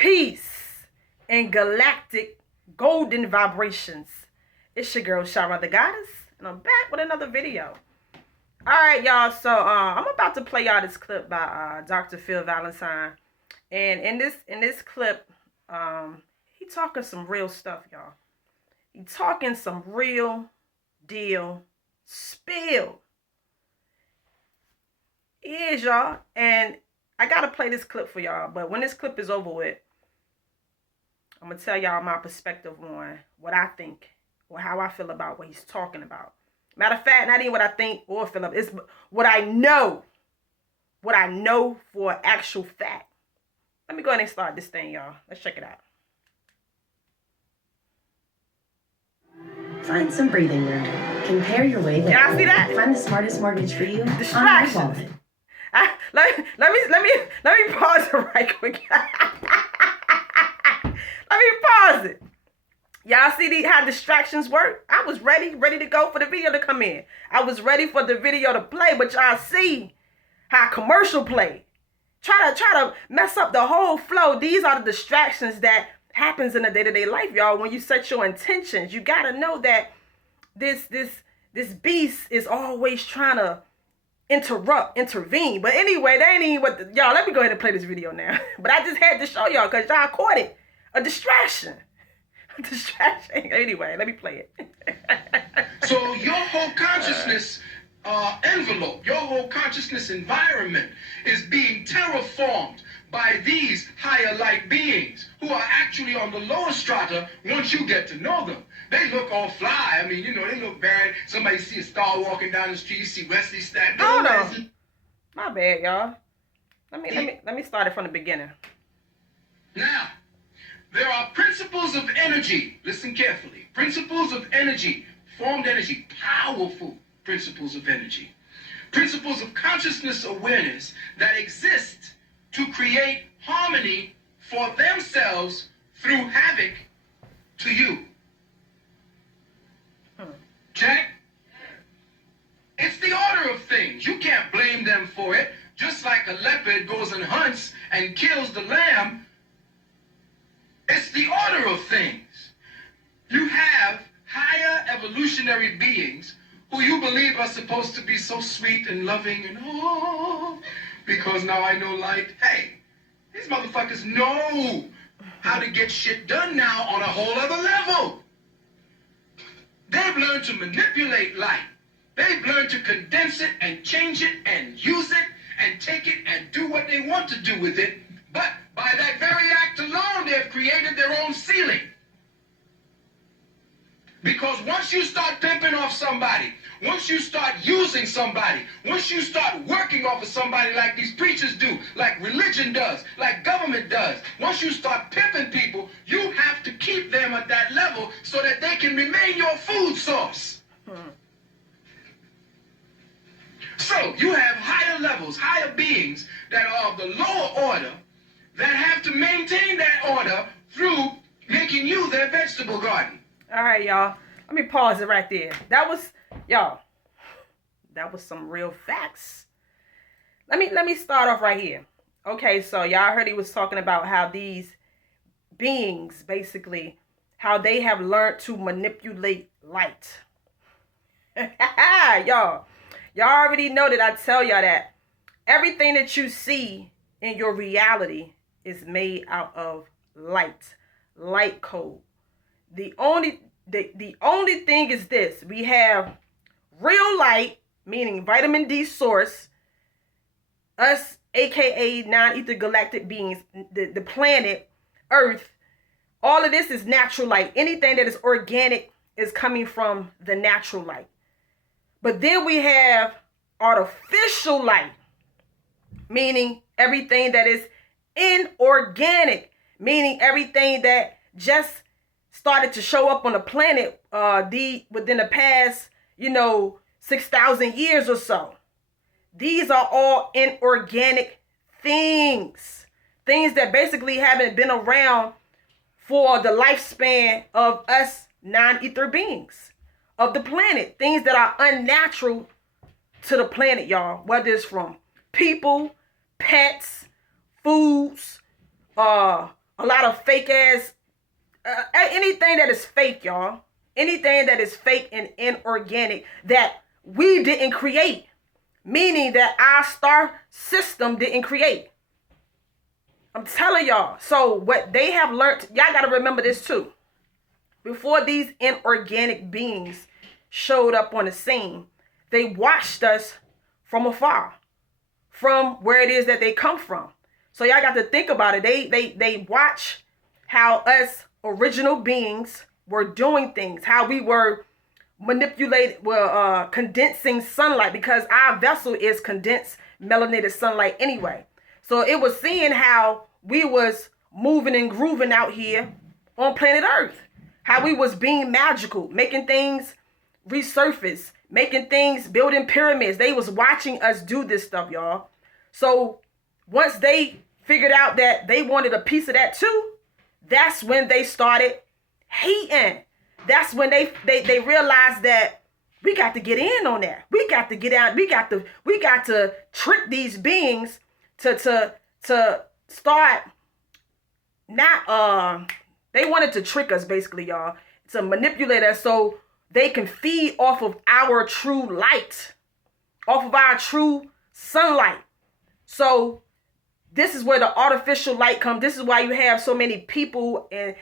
peace, and galactic golden vibrations. It's your girl, Shara the Goddess, and I'm back with another video. Alright, y'all, so I'm about to play y'all this clip by Dr. Phil Valentine. And in this clip, he talking some real stuff, y'all. He talking some real deal spill. He is, y'all. And I gotta play this clip for y'all. But when this clip is over with, I'm gonna tell y'all my perspective on what I think or how I feel about what he's talking about. Matter of fact, not even what I think or feel about. It's what I know. What I know for actual fact. Let me go ahead and start this thing, y'all. Let's check it out. Find some breathing room. Compare your way. Y'all see that? Find the smartest mortgage for you. Distractions. Let me pause it right quick. Let me pause it. Y'all see how distractions work? I was ready to go for the video to come in. I was ready for the video to play, but y'all see how commercial play. Try to mess up the whole flow. These are the distractions that happens in the day-to-day life, y'all. When you set your intentions, you gotta know that this beast is always trying to intervene. But anyway, that ain't even what y'all. Let me go ahead and play this video now. But I just had to show y'all because y'all caught it. A distraction. A distraction. Anyway, let me play it. So your whole consciousness envelope, your whole consciousness environment is being terraformed by these higher light beings who are actually on the lower strata once you get to know them. They look all fly. I mean, you know, they look bad. Somebody see a star walking down the street, you see Wesley Snipes. Hold on. My bad, y'all. Let me start it from the beginning. Now, there are principles of energy. Listen carefully. Principles of energy, formed energy, powerful principles of energy. Principles of consciousness awareness that exist to create harmony for themselves through havoc to you. Check? It's the order of things. You can't blame them for it. Just like a leopard goes and hunts and kills the lamb, it's the order of things. You have higher evolutionary beings who you believe are supposed to be so sweet and loving and because now I know light. Hey, these motherfuckers know how to get shit done now on a whole other level. They've learned to manipulate light. They've learned to condense it and change it and use it and take it and do what they want to do with it. But by that very act alone, they've created their own ceiling. Because once you start pimping off somebody, once you start using somebody, once you start working off of somebody like these preachers do, like religion does, like government does, once you start pimping people, you have to keep them at that level so that they can remain your food source. So you have higher levels, higher beings that are of the lower order that have to maintain that order through making you their vegetable garden. All right, y'all. Let me pause it right there. That was, y'all, that was some real facts. Let me start off right here. Okay, so y'all heard he was talking about how these beings, basically, how they have learned to manipulate light. Y'all already know that I tell y'all that everything that you see in your reality is made out of light code. The only thing is this: we have real light, meaning vitamin D source, us, aka non-ether galactic beings, the planet, Earth. All of this is natural light. Anything that is organic is coming from the natural light. But then we have artificial light, meaning everything that is inorganic, meaning everything that just started to show up on the planet within the past, 6,000 years or so. These are all inorganic things that basically haven't been around for the lifespan of us non-ether beings of the planet. Things that are unnatural to the planet, y'all. Whether it's from people, pets, foods, a lot of fake ass, anything that is fake, y'all. Anything that is fake and inorganic that we didn't create. Meaning that our star system didn't create. I'm telling y'all. So what they have learned, y'all got to remember this too. Before these inorganic beings showed up on the scene, they watched us from afar, from where it is that they come from. So y'all got to think about it. They watch how us original beings were doing things, how we were condensing sunlight, because our vessel is condensed melanated sunlight anyway. So it was seeing how we was moving and grooving out here on planet Earth, how we was being magical, making things resurface, making things, building pyramids. They was watching us do this stuff, y'all. So once they figured out that they wanted a piece of that too, that's when they started hating. That's when they realized that we got to get in on that. We got to get out. We got to trick these beings to start not they wanted to trick us basically, y'all, to manipulate us so they can feed off of our true light, off of our true sunlight. So this is where the artificial light comes. This is why you have so many people and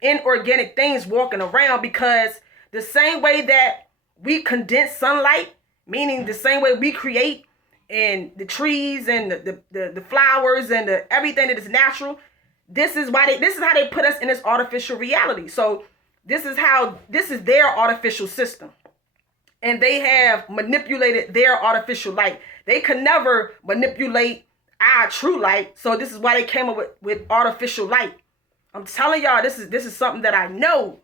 inorganic things walking around, because the same way that we condense sunlight, meaning the same way we create and the trees and the flowers and everything that is natural, this is how they put us in this artificial reality. So this is their artificial system. And they have manipulated their artificial light. They could never manipulate our true light. So this is why they came up with artificial light. I'm telling y'all, this is something that I know.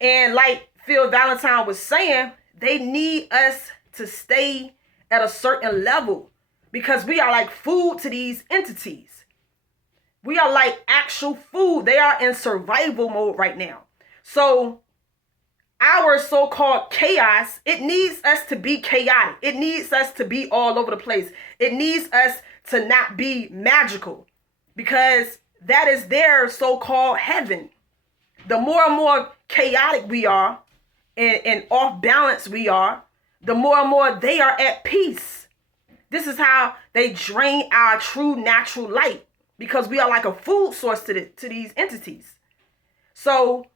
And like Phil Valentine was saying, they need us to stay at a certain level, because we are like food to these entities. We are like actual food. They are in survival mode right now. So our so-called chaos, it needs us to be chaotic. It needs us to be all over the place. It needs us to not be magical, because that is their so-called heaven. The more and more chaotic we are and off balance we are, the more and more they are at peace. This is how they drain our true natural light, because we are like a food source to these entities. So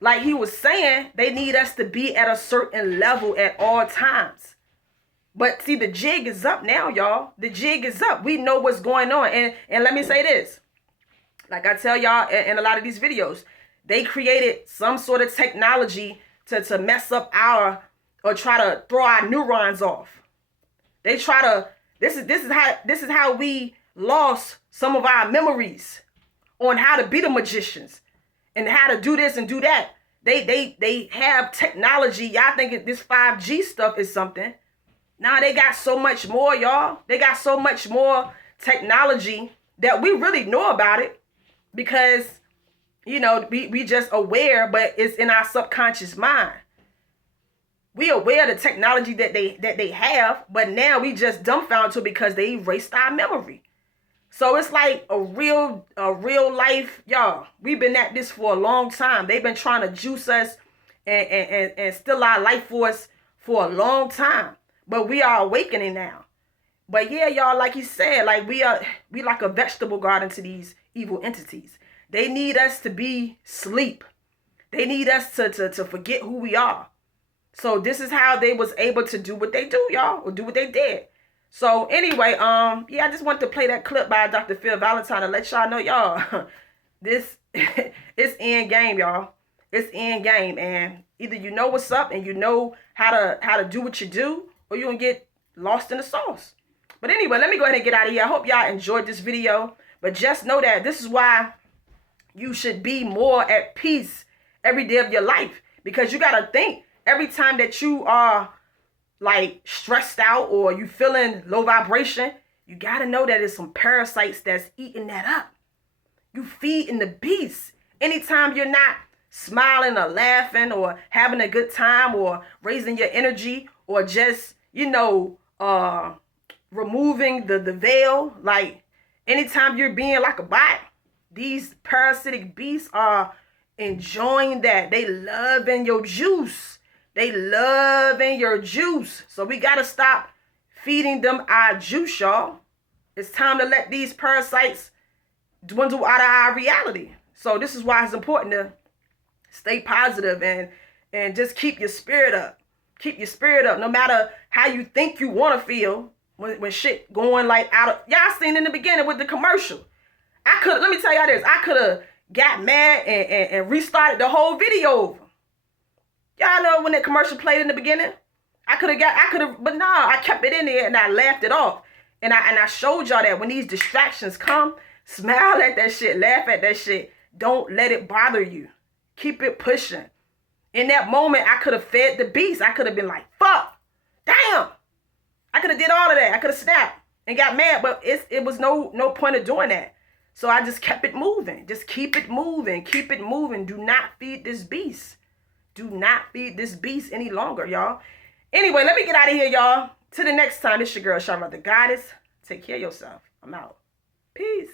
like he was saying, they need us to be at a certain level at all times. But see, the jig is up now, y'all. The jig is up. We know what's going on. And let me say this. Like I tell y'all in a lot of these videos, they created some sort of technology to mess up or try to throw our neurons off. They try to, this is how we lost some of our memories on how to be the magicians and how to do this and do that. They have technology. Y'all think this 5G stuff is something. Now they got so much more, y'all. They got so much more technology that we really know about it, because, you know, we just aware, but it's in our subconscious mind. We aware of the technology that they have, but now we just dumbfounded to it because they erased our memory. So it's like a real life, y'all. We've been at this for a long time. They've been trying to juice us and steal our life force for a long time. But we are awakening now. But yeah, y'all, like he said, like we like a vegetable garden to these evil entities. They need us to be asleep. They need us to forget who we are. So this is how they was able to do what they do, y'all, or do what they did. So anyway, yeah, I just wanted to play that clip by Dr. Phil Valentine and let y'all know, y'all, this it's end game, y'all. It's end game, and either you know what's up and you know how to do what you do, or you're gonna get lost in the sauce. But anyway, let me go ahead and get out of here. I hope y'all enjoyed this video. But just know that this is why you should be more at peace every day of your life, because you gotta think every time that you are like stressed out or you feeling low vibration, you got to know that there's some parasites that's eating that up. You feeding the beast. Anytime you're not smiling or laughing or having a good time or raising your energy or just, you know, removing the veil, like Anytime you're being like a bot, these parasitic beasts are enjoying that. They loving your juice. They loving your juice. So we got to stop feeding them our juice, y'all. It's time to let these parasites dwindle out of our reality. So this is why it's important to stay positive and just keep your spirit up. Keep your spirit up. No matter how you think you want to feel when shit going like out of... Y'all seen in the beginning with the commercial. Let me tell y'all this. I could have got mad and restarted the whole video over. Y'all know when that commercial played in the beginning? But no, I kept it in there and I laughed it off. And I showed y'all that when these distractions come, smile at that shit, laugh at that shit. Don't let it bother you. Keep it pushing. In that moment, I could have fed the beast. I could have been like, fuck, damn. I could have did all of that. I could have snapped and got mad, but it was no point of doing that. So I just kept it moving. Just keep it moving. Keep it moving. Do not feed this beast. Do not feed this beast any longer, y'all. Anyway, let me get out of here, y'all. Till the next time, it's your girl, Sharma the Goddess. Take care of yourself. I'm out. Peace.